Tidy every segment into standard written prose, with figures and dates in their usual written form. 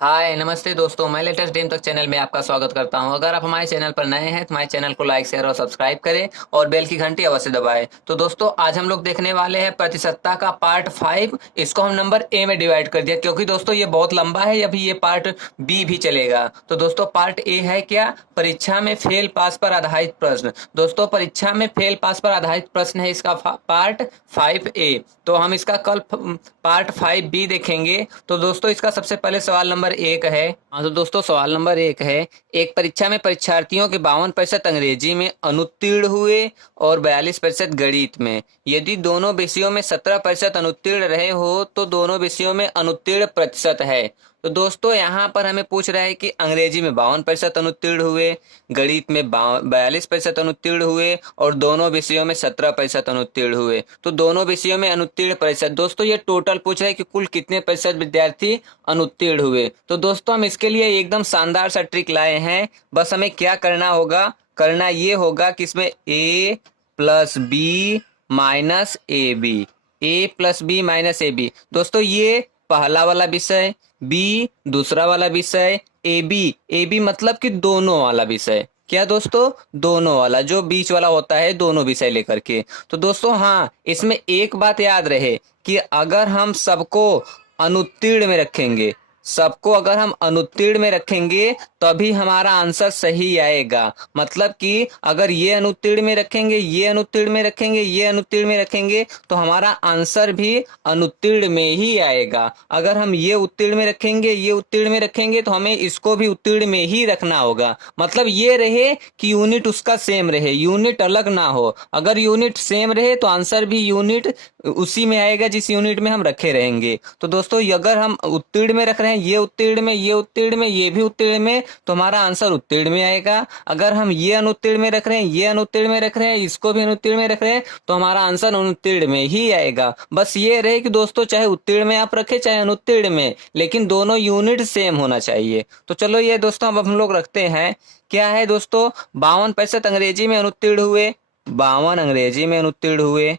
हाय नमस्ते दोस्तों, मैं लेटेस्ट ड्रीम तक चैनल में आपका स्वागत करता हूं। अगर आप हमारे चैनल पर नए हैं तो हमारे चैनल को लाइक शेयर और सब्सक्राइब करें और बेल की घंटी अवश्य दबाएं। तो दोस्तों आज हम लोग देखने वाले हैं प्रतिशतता का पार्ट 5। इसको हम नंबर ए में डिवाइड कर दिया क्योंकि दोस्तों ये बहुत लंबा है, अभी ये पार्ट बी भी चलेगा। तो दोस्तों पार्ट ए है क्या? परीक्षा में फेल पास पर आधारित प्रश्न। दोस्तों परीक्षा में फेल पास पर आधारित प्रश्न है इसका पार्ट 5A। तो हम इसका कल पार्ट 5B देखेंगे। तो दोस्तों इसका सबसे पहले सवाल नंबर 1 है। हाँ तो दोस्तों सवाल नंबर 1 है, एक परीक्षा में परीक्षार्थियों के 52% अंग्रेजी में अनुत्तीर्ण हुए और 42% गणित में। यदि दोनों विषयों में 17% अनुत्तीर्ण रहे हो तो दोनों विषयों में अनुत्तीर्ण प्रतिशत है। तो दोस्तों यहाँ पर हमें पूछ रहा है कि अंग्रेजी में 52% अनुत्तीर्ण हुए, गणित में 42% अनुत्तीर्ण हुए और दोनों विषयों में 17% अनुत्तीर्ण हुए। तो दोनों विषयों में अनुत्तीर्ण प्रतिशत, दोस्तों ये टोटल पूछ रहा है कि कुल कितने प्रतिशत विद्यार्थी अनुत्तीर्ण हुए। तो दोस्तों हम इसके लिए एकदम शानदार सा ट्रिक लाए हैं। बस हमें क्या करना होगा, करना ये होगा कि इसमें a plus B minus A b, a plus B minus A B. दोस्तों ये पहला वाला विषय, बी दूसरा वाला विषय, ए बी मतलब कि दोनों वाला विषय। क्या दोस्तों? दोनों वाला, जो बीच वाला होता है दोनों विषय लेकर के। तो दोस्तों हाँ, इसमें एक बात याद रहे कि अगर हम सबको अनुत्तीर्ण में रखेंगे, सबको अगर हम अनुत्तीर्ण में रखेंगे तभी हमारा आंसर सही आएगा। मतलब कि अगर ये अनुत्तीर्ण में रखेंगे, ये अनुत्तीर्ण में रखेंगे, ये अनुत्तीर्ण में रखेंगे तो हमारा आंसर भी अनुत्तीर्ण में ही आएगा। अगर हम ये उत्तीर्ण में रखेंगे, ये उत्तीर्ण में रखेंगे तो हमें इसको भी उत्तीर्ण में ही रखना होगा। मतलब ये रहे कि यूनिट उसका सेम रहे, यूनिट अलग ना हो। अगर यूनिट सेम रहे तो आंसर भी यूनिट उसी में आएगा जिस यूनिट में हम रखे रहेंगे। तो दोस्तों अगर हम उत्तीर्ण में रख रहे हैं, ये उत्तीर्ण में, ये उत्तीर्ण में, ये भी उत्तीर्ण में, तो हमारा आंसर उत्तीर्ण में आएगा। अगर हम ये अनुत्तीर्ण में रख रहे हैं, ये अनुत्तीर्ण में रख रहे हैं, इसको भी अनुत्तीर्ण में रख रहे हैं तो हमारा आंसर अनुत्तीर्ण में ही आएगा। बस ये रहे कि दोस्तों चाहे उत्तीर्ण में आप रखें चाहे अनुत्तीर्ण में, लेकिन दोनों यूनिट सेम होना चाहिए। तो चलो ये दोस्तों अब हम लोग रखते हैं। क्या है दोस्तों? 52% अंग्रेजी में अनुत्तीर्ण हुए, 52 अंग्रेजी में अनुत्तीर्ण हुए।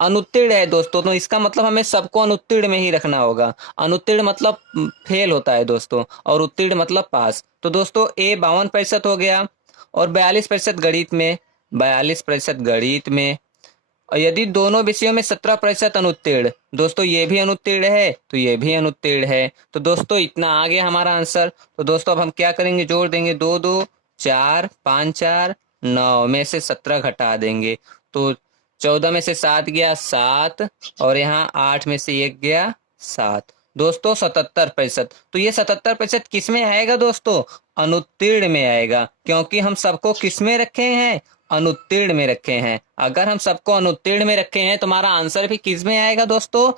अनुत्तीर्ण है दोस्तों तो इसका मतलब हमें सबको अनुत्तीर्ण में ही रखना होगा। अनुत्तीर्ण मतलब फेल होता है दोस्तों, और उत्तीर्ण मतलब पास। तो दोस्तों ए 52% हो गया और 42% गणित में, 42% गणित में। और यदि दोनों विषयों में 17% अनुत्तीर्ण, दोस्तों ये भी अनुत्तीर्ण है तो ये भी अनुत्तीर्ण है। तो दोस्तों इतना आ गया हमारा आंसर। तो दोस्तों अब हम क्या करेंगे, जोड़ देंगे, 2 2 4 5 4 9 में से 17 घटा देंगे तो 14 में से 7 गया 7, और यहाँ 8 में से 1 गया 7। दोस्तों 77%। तो ये 77% किस में आएगा दोस्तों? अनुत्तीर्ण में आएगा, क्योंकि हम सबको किस में रखे हैं? अनुत्तीर्ण में रखे हैं। अगर हम सबको अनुत्तीर्ण में रखे हैं तो हमारा आंसर भी किस में आएगा दोस्तों?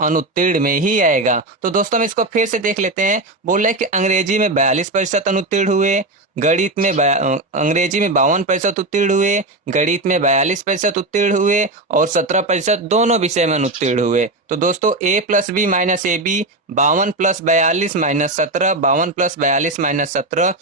अनुत्तीर्ण में ही आएगा। तो दोस्तों हम इसको फिर से देख लेते हैं। बोल रहे कि अंग्रेजी में 42% अनुत्तीर्ण हुए, गणित में अंग्रेजी में 52% उत्तीर्ण हुए, गणित में 42% उत्तीर्ण हुए और 17% दोनों विषय में अनुत्तीर्ण हुए। तो दोस्तों a plus B minus A b, 52 plus 42 minus 17, 52 plus 42 minus 17,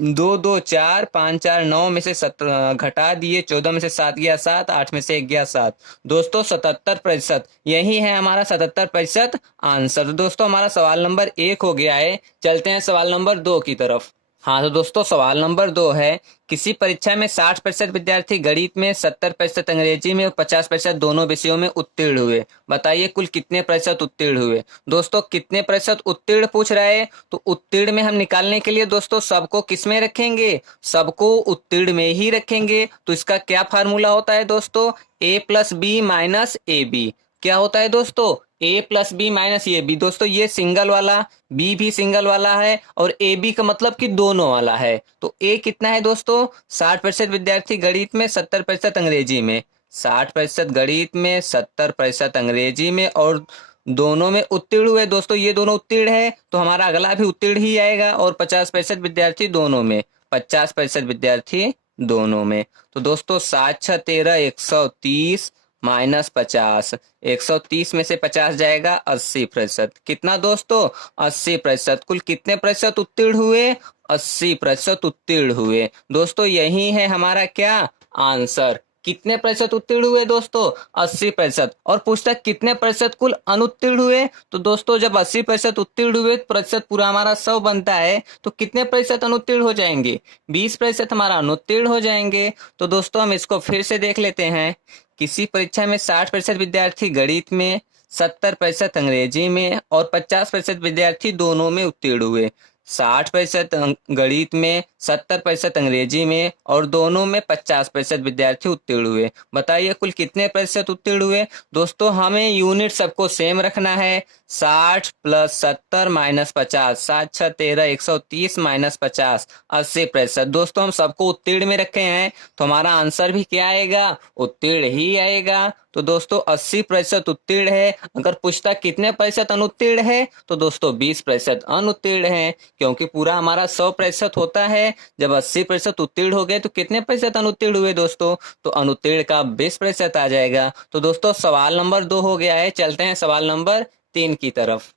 2 2 4 5 4 9 में से 17 घटा दिए, 14 में से 7 गया 7, 8 में से 1 गया 7। दोस्तों 77%, यही है हमारा 77% आंसर। तो दोस्तों हमारा सवाल नंबर 1 हो गया है। चलते हैं सवाल नंबर 2 की तरफ। हाँ तो दोस्तों सवाल नंबर 2 है, किसी परीक्षा में 60% विद्यार्थी गणित में, 70% अंग्रेजी में और 50% दोनों विषयों में उत्तीर्ण हुए। बताइए कुल कितने प्रतिशत उत्तीर्ण हुए। दोस्तों कितने प्रतिशत उत्तीर्ण पूछ रहा है, तो उत्तीर्ण में हम निकालने के लिए दोस्तों सबको किस में रखेंगे? सबको उत्तीर्ण में ही रखेंगे। तो इसका क्या फार्मूला होता है दोस्तों? A plus B minus A b. क्या होता है दोस्तों? A plus B minus A B. दोस्तों ये सिंगल वाला, बी भी सिंगल वाला है और ए बी का मतलब कि दोनों वाला है। तो ए कितना है दोस्तों? 60% विद्यार्थी गणित में, 70% अंग्रेजी में। 60% गणित में, 70% अंग्रेजी में और दोनों में उत्तीर्ण हुए। दोस्तों ये दोनों उत्तीर्ण है तो हमारा अगला भी उत्तीर्ण ही आएगा। और 50% विद्यार्थी दोनों में, 50% विद्यार्थी दोनों में। तो दोस्तों 7 6 13, 130 माइनस 50, 130 में से 50 जाएगा 80%। कितना दोस्तों? 80%। कुल कितने प्रतिशत उत्तीर्ण हुए? 80% उत्तीर्ण हुए। दोस्तों यही है हमारा क्या आंसर। कितने प्रतिशत उत्तीर्ण हुए दोस्तों? 80%। और पूछता है कितने प्रतिशत कुल अनुत्तीर्ण हुए? तो दोस्तों जब 80% उत्तीर्ण हुए, प्रतिशत पूरा हमारा 100 बनता है, तो कितने प्रतिशत अनुत्तीर्ण हो जाएंगे? 20% हमारा अनुत्तीर्ण हो जाएंगे। तो दोस्तों हम इसको फिर से देख लेते हैं। किसी परीक्षा में 60% विद्यार्थी गणित में, 70% अंग्रेजी में और 50% विद्यार्थी दोनों में उत्तीर्ण हुए। 60% गणित में, 70% अंग्रेजी में और दोनों में 50% विद्यार्थी उत्तीर्ण हुए। बताइए कुल कितने प्रतिशत उत्तीर्ण हुए? दोस्तों हमें यूनिट सबको सेम रखना है। 60 प्लस 70 माइनस 50, 7 6 13, 130 माइनस 50, 80%। दोस्तों हम सबको उत्तीर्ण में रखे हैं, तो हमारा आंसर भी क्या आएगा? उत्तीर्ण ही आएगा। तो दोस्तों 80% उत्तीर्ण है। अगर पूछता कितने प्रतिशत अनुत्तीर्ण है, तो दोस्तों 20% अनुत्तीर्ण है, क्योंकि पूरा हमारा 100% होता है। जब 80% उत्तीर्ण हो गए तो कितने प्रतिशत अनुत्तीर्ण हुए दोस्तों? तो अनुत्तीर्ण का 20% आ जाएगा। तो दोस्तों सवाल नंबर 2 हो गया है। चलते हैं सवाल नंबर 3 की तरफ।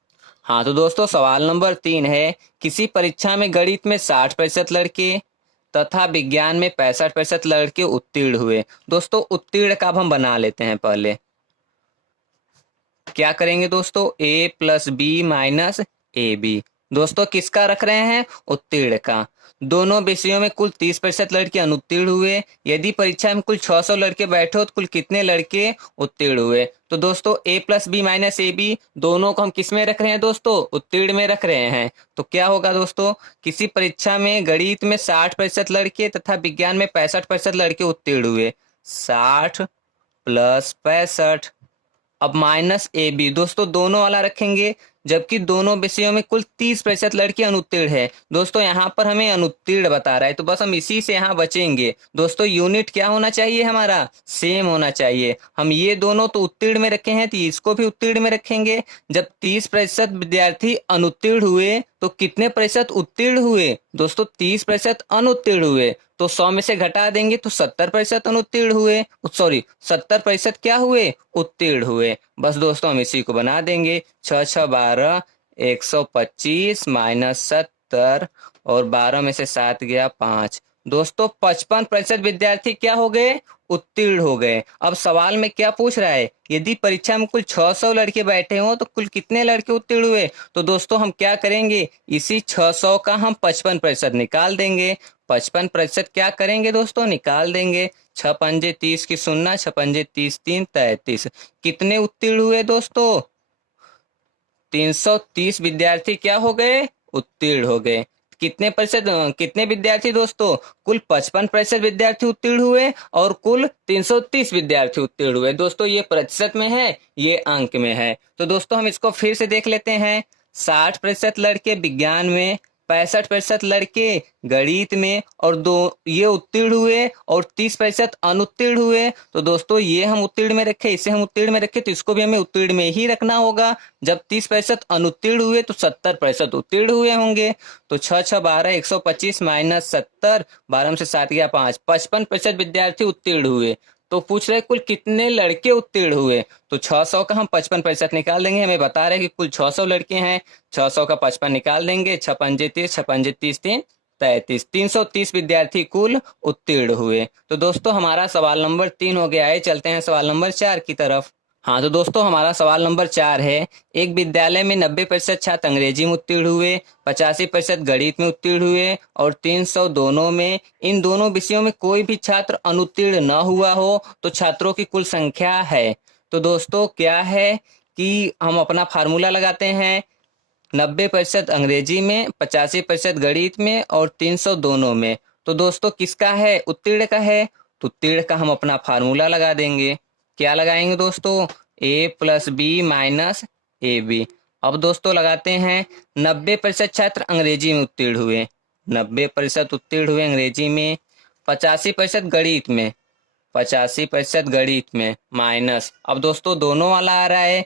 हाँ तो दोस्तों सवाल नंबर 3 है, किसी परीक्षा में गणित में 60% लड़के तथा विज्ञान में 65% लड़के उत्तीर्ण हुए। दोस्तों उत्तीर्ण का अब हम बना लेते हैं। पहले क्या करेंगे दोस्तों? a plus B minus A B. दोस्तों किसका रख रहे हैं? उत्तीर्ण का। दोनों विषयों में कुल 30% लड़के अनुत्तीर्ण हुए। यदि परीक्षा में कुल 600 लड़के बैठे हो तो कुल कितने लड़के उत्तीर्ण हुए? तो दोस्तों a plus B minus A B दोनों को हम किस में रख रहे हैं दोस्तों? उत्तीर्ण में रख रहे हैं। तो क्या होगा दोस्तों? किसी परीक्षा में गणित में 60% लड़के तथा विज्ञान में 65% लड़के उत्तीर्ण हुए। 60 प्लस 65, अब माइनस ए बी। दोस्तों दोनों वाला रखेंगे, जबकि दोनों विषयों में कुल 30% लड़के अनुत्तीर्ण है। दोस्तों यहाँ पर हमें अनुत्तीर्ण बता रहा है, तो बस हम इसी से यहाँ बचेंगे। दोस्तों यूनिट क्या होना चाहिए? हमारा सेम होना चाहिए। हम ये दोनों तो उत्तीर्ण में रखे हैं, तो इसको भी उत्तीर्ण में रखेंगे। जब 30% विद्यार्थी अनुत्तीर्ण हुए तो कितने प्रतिशत उत्तीर्ण हुए? दोस्तों 30% अनुत्तीर्ण हुए, तो 100 में से घटा देंगे तो 70% अनुत्तीर्ण हुए। सॉरी 70% क्या हुए? उत्तीर्ण हुए। बस दोस्तों हम इसी को बना देंगे। 6 6 12, 125 माइनस 70 और 12 में से 7 गया 5। दोस्तों 55% विद्यार्थी क्या हो गए? उत्तीर्ण हो गए। अब सवाल में क्या पूछ रहा है? यदि परीक्षा में कुल 600 लड़के बैठे हों तो कुल कितने लड़के उत्तीर्ण हुए? तो दोस्तों हम क्या करेंगे? इसी 600 का हम 55% निकाल देंगे। 55% क्या करेंगे दोस्तों? निकाल देंगे। 6 पंजे 30 की 0, 6 पंजे 30, 3 33। कितने उत्तीर्ण हुए दोस्तों? 330 विद्यार्थी क्या हो गए? उत्तीर्ण हो गए। कितने प्रतिशत, कितने विद्यार्थी दोस्तों? कुल 55% विद्यार्थी उत्तीर्ण हुए और कुल 330 विद्यार्थी उत्तीर्ण हुए। दोस्तों ये प्रतिशत में है, ये अंक में है। तो दोस्तों हम इसको फिर से देख लेते हैं। 60% लड़के विज्ञान में, 65% लड़के गणित में और दो ये उत्तीर्ण हुए और 30% अनुत्तीर्ण हुए। तो दोस्तों ये हम उत्तीर्ण में रखे, इसे हम उत्तीर्ण में रखे, तो इसको भी हमें उत्तीर्ण में ही रखना होगा। जब 30% अनुत्तीर्ण हुए तो 70% उत्तीर्ण हुए होंगे। तो 6 6 12, 125 माइनस 70, 12 में से 7 गया 5, 55% विद्यार्थी उत्तीर्ण हुए। तो पूछ रहे कुल कितने लड़के उत्तीर्ण हुए? तो 600 का हम 55% निकाल देंगे। हमें बता रहे कि कुल 600 लड़के हैं, 600 का 55 निकाल देंगे। 6 पंजे 30, 6 पंजे 30, 3 33, 330 विद्यार्थी कुल उत्तीर्ण हुए। तो दोस्तों हमारा सवाल नंबर 3 हो गया है। चलते हैं सवाल नंबर 4 की तरफ। हाँ तो दोस्तों हमारा सवाल नंबर 4 है, एक विद्यालय में 90% छात्र अंग्रेजी में उत्तीर्ण हुए, 85% गणित में उत्तीर्ण हुए और 300 दोनों में। इन दोनों विषयों में कोई भी छात्र अनुत्तीर्ण न हुआ हो तो छात्रों की कुल संख्या है। तो दोस्तों क्या है कि हम अपना फार्मूला लगाते हैं। 90% अंग्रेजी में, 85% गणित में और 300 दोनों में। तो दोस्तों किसका है? उत्तीर्ण का है। तो उत्तीर्ण का हम अपना फार्मूला लगा देंगे। क्या लगाएंगे दोस्तों? a plus B minus A B. अब दोस्तों लगाते हैं। 90% छात्र अंग्रेजी में उत्तीर्ण हुए, 90% उत्तीर्ण हुए अंग्रेजी में। 85% गणित में, 85% गणित में माइनस, अब दोस्तों दोनों वाला आ रहा है,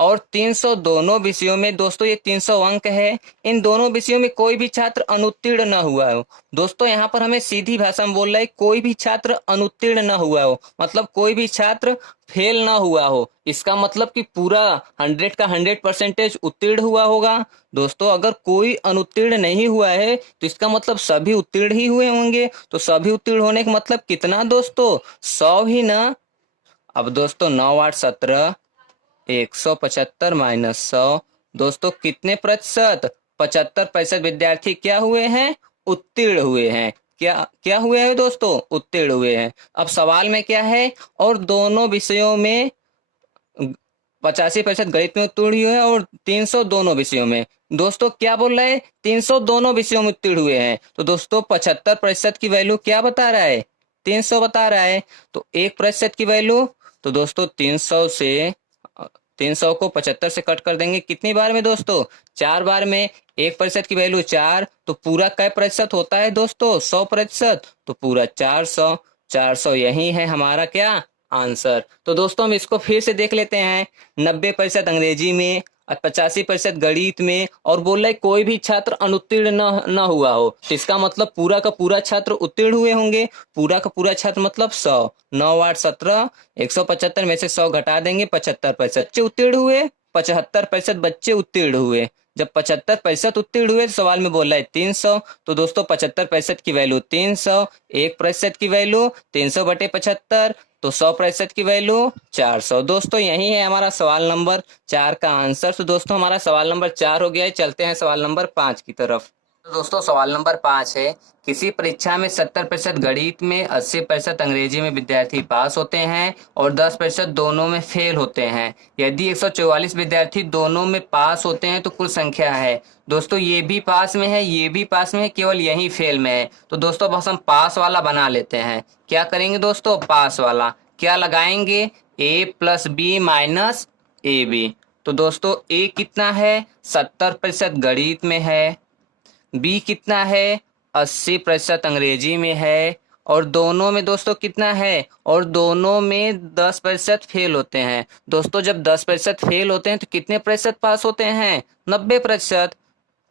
और 300 दोनों विषयों में। दोस्तों ये 300 अंक है, इन दोनों विषयों में कोई भी छात्र अनुत्तीर्ण न हुआ हो। दोस्तों यहाँ पर हमें सीधी भाषा में बोल रहा है कोई भी छात्र अनुत्तीर्ण न हुआ हो, मतलब कोई भी छात्र फेल ना हुआ हो। इसका मतलब कि पूरा 100 का 100% उत्तीर्ण हुआ होगा। दोस्तों अगर कोई अनुत्तीर्ण नहीं हुआ है तो इसका मतलब सभी उत्तीर्ण ही हुए होंगे। तो सभी उत्तीर्ण होने का मतलब कितना दोस्तों, 100 ही ना। अब दोस्तों 9 8 17, 175 माइनस 100, दोस्तों कितने प्रतिशत, 75% विद्यार्थी क्या हुए हैं, उत्तीर्ण हुए हैं। क्या क्या हुए हैं दोस्तों, उत्तीर्ण हुए हैं। अब सवाल में क्या है, और दोनों विषयों में 85% गणित में उत्तीर्ण हुए हैं और 300 दोनों विषयों में। दोस्तों क्या बोल रहा है, 300 दोनों विषयों में उत्तीर्ण हुए हैं। तो दोस्तों 75% की वैल्यू क्या बता रहा है, 300 बता रहा है। तो 1% की वैल्यू, तो दोस्तों 300 को 75 से कट कर देंगे, कितनी बार में दोस्तों, 4 बार में। 1% की वैल्यू 4, तो पूरा कै प्रतिशत होता है दोस्तों, 100%, तो पूरा 400। 400 यही है हमारा क्या आंसर। तो दोस्तों हम इसको फिर से देख लेते हैं। 90% अंग्रेजी में और 85% गणित में, और बोल रहा है कोई भी छात्र अनुत्तीर्ण न हुआ हो, तो इसका मतलब पूरा का पूरा छात्र उत्तीर्ण हुए होंगे। पूरा का पूरा छात्र मतलब 100। 9 8 17, 175 में से 100 घटा देंगे, 75% बच्चे उत्तीर्ण हुए, 75% बच्चे उत्तीर्ण हुए। जब 75% उत्तीर्ण हुए तो सवाल में बोल रहा है 300। तो दोस्तों 75% की वैल्यू 300, 1% की वैल्यू 300 बटे 75, तो 100% की वैल्यू 400। दोस्तों यही है हमारा सवाल नंबर 4 का आंसर। तो दोस्तों हमारा सवाल नंबर 4 हो गया है। चलते हैं सवाल नंबर 5 की तरफ। तो दोस्तों सवाल नंबर 5 है, किसी परीक्षा में 70% गणित में, 80% अंग्रेजी में विद्यार्थी पास होते हैं और 10% दोनों में फेल होते हैं। यदि 144 विद्यार्थी दोनों में पास होते हैं तो कुल संख्या है। दोस्तों ये भी पास में है, ये भी पास में है, केवल यही फेल में है। तो दोस्तों बस हम पास वाला बना लेते हैं। क्या करेंगे दोस्तों, पास वाला क्या लगाएंगे, a plus B minus A B. तो दोस्तों a कितना है, 70% गणित में है, बी कितना है, 80% अंग्रेजी में है, और दोनों में दोस्तों कितना है, और दोनों में 10% फेल होते हैं। दोस्तों जब 10% फेल होते हैं तो कितने प्रतिशत पास होते हैं, 90%।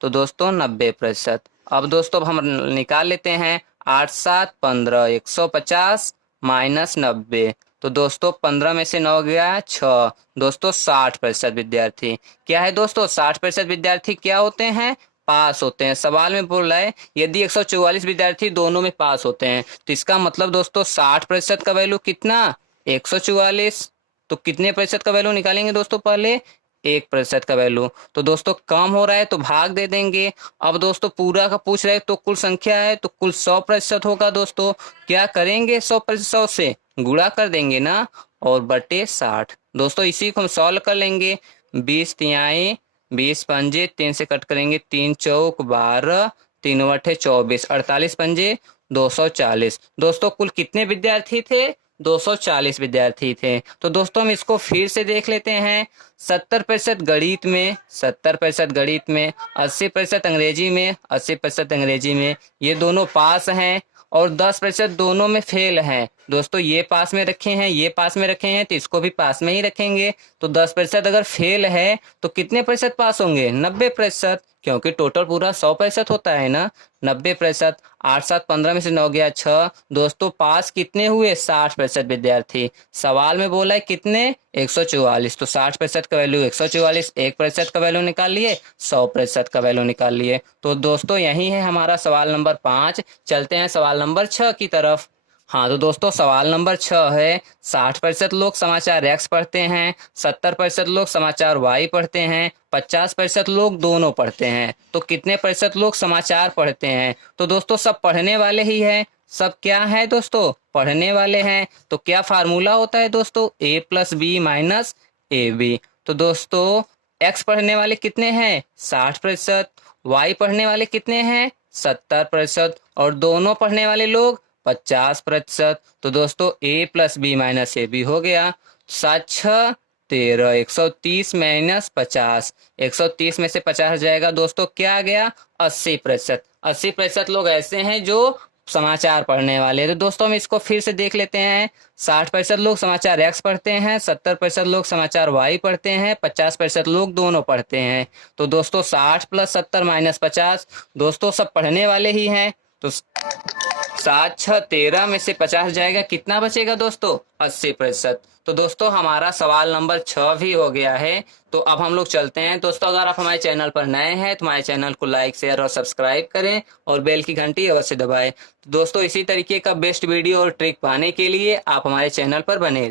तो दोस्तों 90%। अब दोस्तों हम निकाल लेते हैं, 8 7 15, 150 माइनस 90। तो दोस्तों 15 में से 9 गया 6। दोस्तों 60% विद्यार्थी क्या है दोस्तों, 60% विद्यार्थी क्या होते हैं, पास होते हैं। सवाल में बोल रहा है यदि 144 विद्यार्थी दोनों में पास होते हैं, तो इसका मतलब दोस्तों 60% का वैल्यू कितना, 144। तो कितने प्रतिशत का वैल्यू निकालेंगे दोस्तों, पहले 1% का वैल्यू। तो दोस्तों कम हो रहा है तो भाग दे देंगे। अब दोस्तों पूरा का पूछ रहे तो कुल संख्या है तो कुल 100% होगा। दोस्तों क्या करेंगे, 100% से गुणा कर देंगे ना, और बटे 60। दोस्तों इसी को हम सॉल्व कर लेंगे। 20 तिहाई, 20 पंजे, 3 से कट करेंगे, 3 चौक 12, 3 अठे 24, 48 पंजे 240। दोस्तों कुल कितने विद्यार्थी थे, 240 विद्यार्थी थे। तो दोस्तों हम इसको फिर से देख लेते हैं। 70% गणित में, 70% गणित में, 80% अंग्रेजी में, 80% अंग्रेजी में, ये दोनों पास हैं, और 10% दोनों में फेल हैं। दोस्तों ये पास में रखे हैं, ये पास में रखे हैं, तो इसको भी पास में ही रखेंगे। तो 10% अगर फेल है तो कितने प्रतिशत पास होंगे, 90%, क्योंकि टोटल पूरा 100% होता है ना, 90%। 8 7 15 में से 9 गया 6। दोस्तों पास कितने हुए, 60% विद्यार्थी। सवाल में बोला है कितने, 144। तो 60% का वैल्यू 144, 1% का वैल्यू निकाल लिए, 100% का वैल्यू निकाल लिए। तो दोस्तों यही है हमारा सवाल नंबर 5। चलते हैं सवाल नंबर 6 की तरफ। हाँ तो दोस्तों सवाल नंबर 6 है, 60% लोग समाचार एक्स पढ़ते हैं, 70% लोग समाचार वाई पढ़ते हैं, 50% लोग दोनों पढ़ते हैं, तो कितने प्रतिशत लोग समाचार पढ़ते हैं। तो दोस्तों सब पढ़ने वाले ही हैं, सब क्या है दोस्तों, पढ़ने वाले हैं। तो क्या फार्मूला होता है दोस्तों, a plus B minus A B. तो दोस्तों एक्स पढ़ने वाले कितने हैं, 60%, वाई पढ़ने वाले कितने हैं, 70%, और दोनों पढ़ने वाले लोग 50%। तो दोस्तों a plus B minus A B हो गया। 7 6 13, 130 माइनस 50, 130 में से 50 जाएगा। दोस्तों क्या आ गया, 80%। 80% लोग ऐसे हैं जो समाचार पढ़ने वाले हैं। तो दोस्तों हम इसको फिर से देख लेते हैं। 60% लोग समाचार एक्स पढ़ते हैं, 70% लोग समाचार वाई पढ़ते हैं, 50% लोग दोनों पढ़ते हैं। तो दोस्तों 60 + 70 - 50, दोस्तों सब पढ़ने वाले ही हैं। तो 7 × 6 = 13 में से 50 जाएगा, कितना बचेगा दोस्तों? 80%। तो दोस्तों हमारा सवाल नंबर 6 भी हो गया है। तो अब हम लोग चलते हैं। दोस्तों अगर आप हमारे चैनल पर नए हैं तो हमारे चैनल को लाइक, शेयर और सब्सक्राइब करें और बेल की घंटी अवश्य दबाएं। तो दोस्तों इसी तरीके का बेस्ट वीडियो और ट्रिक पाने के लिए आप हमारे चैनल पर बने रहें।